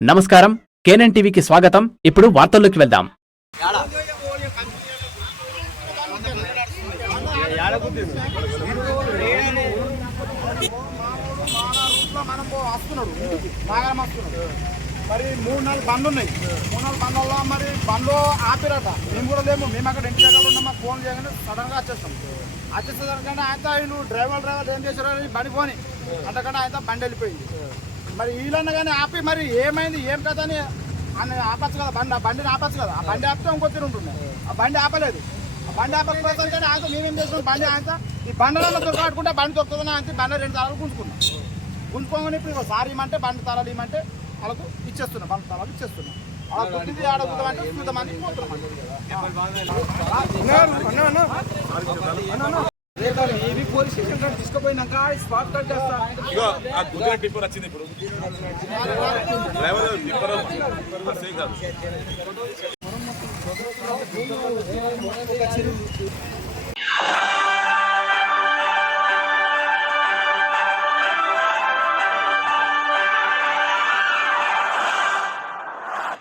నమస్కారం. కేనన్ టీవీకి స్వాగతం. ఇప్పుడు వార్తల్లోకి వెళ్దాం. మనం మరి మూడు నాలుగు బండ్లు ఉన్నాయి మూడు నాలుగు బండ్లలో మరి బండ్లు ఆపిరట. మేము కూడా లేము. మేము అక్కడ ఇంటి దగ్గర ఉన్నాం. మాకు ఫోన్ చేయగానే సడన్గా వచ్చేస్తాం వచ్చేసేసరికంటే ఆయన డ్రైవర్ డ్రైవర్ ఏం చేశారు అని బండి పోని. అంతకంటే ఆయన బండి వెళ్ళిపోయింది. మరి వీళ్ళన్న కానీ ఆపి మరి ఏమైంది? ఏం కదా అని ఆయన ఆపచ్చు కదా బండి? ఆ బండిని ఆపచ్చు కదా? ఆ బండి ఆపితే ఇంకో తీరు ఉంటుంది. ఆ బండి ఆపలేదు. ఆ బండి ఆపకపోతే కానీ ఆయన మేమేం చేస్తున్నాం బండి ఆయన ఈ బండిలో దొరకట్టుకుంటే బండి దొరుకుతుందని ఆయన బండి రెండు తరాలు గుంజుకున్నాం. గుంజుకోగానే ఇప్పుడు సారీ ఇమ్మంటే బండి తరాలు ఇమ్మంటే వాళ్ళకు ఇచ్చేస్తున్నాం. బండి తరాలు ఇచ్చేస్తున్నాం. అలా గుర్తింది చూద్దామని పోలీస్ స్టేషన్ కాడ తీసుకుపోయినాక స్పాట్ కట్ చేస్తా. ఇగో ఆ గుద్దిన టిప్పర్ వచ్చింది ఇప్పుడు. డ్రైవర్ టిప్పర్ అసే కాదు.